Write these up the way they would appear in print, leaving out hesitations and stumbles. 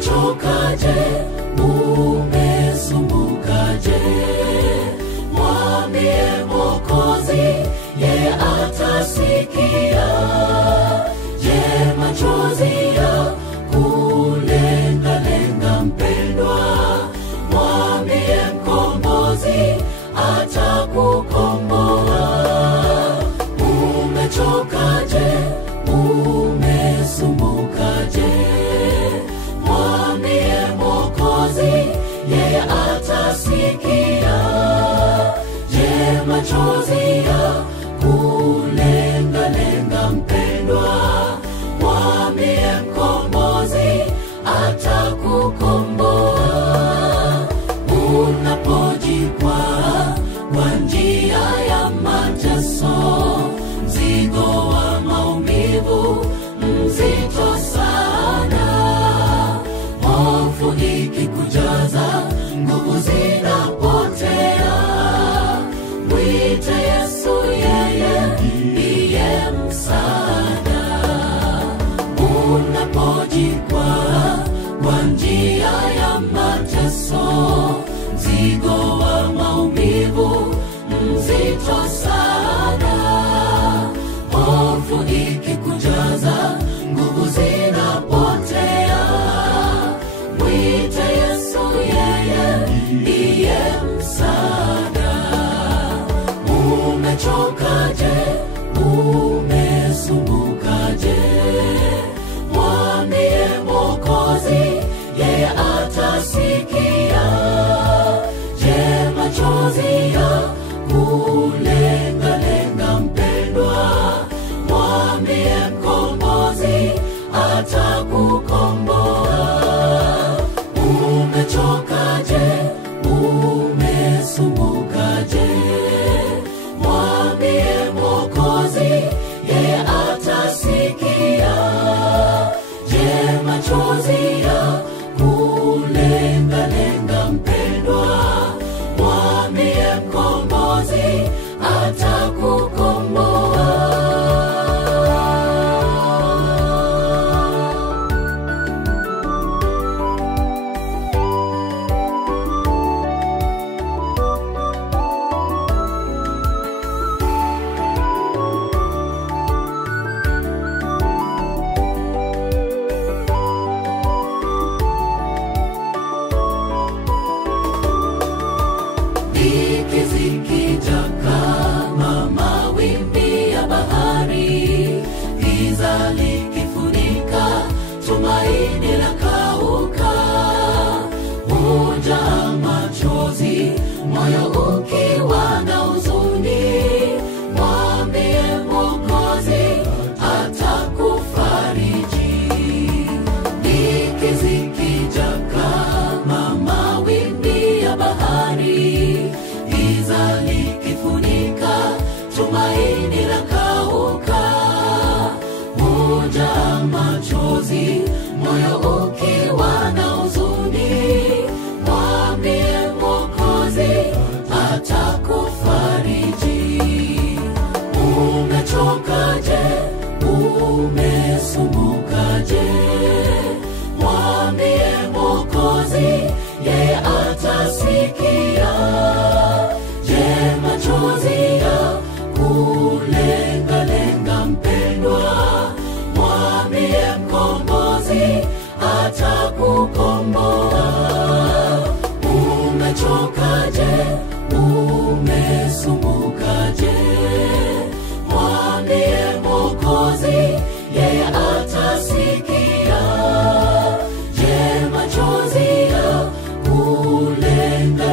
Umechokaje? Umesumbukaje? Mwambie Mwokozi, yeye atasikia. Je, machozi ya kulenga mpendwa? Mwambie Mkombozi atakukomboa. Umechokaje? Umesumbukaje? Mwambie Mwokozi, yeye atasikia. Je, machozi ya kulenga mpendwa? Mwambie Mkombozi atakukomboa. Unapojikwaa kwa njia ya mateso, mzigo wa maumivu mzito sana, hofu ikikujaza, nguvu zinapotea, mwite Yesu, yeye ndiye msaada. Unapojikwaa kwa njia ya mateso, mzigo wa maumivu mzito sana, hofu ikikujaza, nguvu zinapotea, mwite Yesu, yeye ndiye msaada. Umechokaje? Umesumbukaje? Mwambie Mwokozi, yeye atasikia. Je, machozi ya kulenga mpendwa? Mwambie Mkombozi atakukomboa. Umechokaje? Umesumbukaje? Mwambie Mwokozi, yeye atasikia. Je, machozi ya kulenga mpendwa? Mwambie Mkombozi atakukomboa. Zikija kama mawimbi ya bahari, giza likifunika, tumaini lakauka, huja machozi, moyo ukiwa na huzuni, mwambie Mwokozi atakufariji. Zikija kama mawimbi ya bahari, giza likifunika, tumaini lakauka, huja machozi, moyo ukiwa na huzuni, mwambie Mwokozi atakufariji. Umechokaje? Umesumbukaje? Mwambie Mwokozi, yeye atasikia. Je, machozi ya kulenga mpendwa? Mwambie Mkombozi atakukomboa. Umechokaje? Umesumbukaje? Mwambie Mwokozi, yeye atasikia. Je, machozi ya kulenga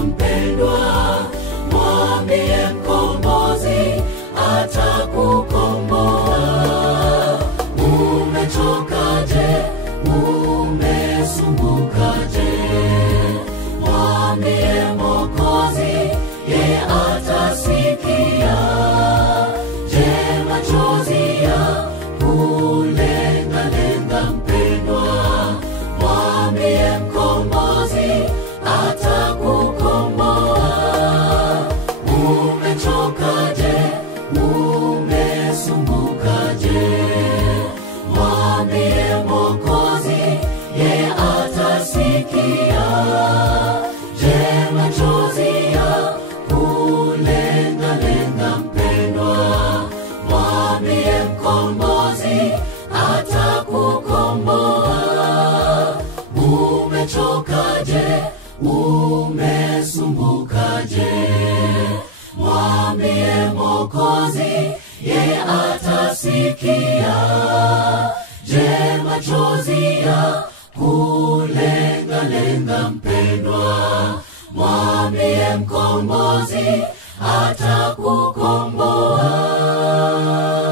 mpendwa? Mwambie Mkombozi atakukomboa. Umechokaje? Umesumbukaje? mkombozi atakukomboa. Umechokaje? Umesumbukaje? Mwambie Mwokozi, yeye atasikia. Je, machozi ya kulenga mpendwa? Mwambie mkombozi atakukomboa.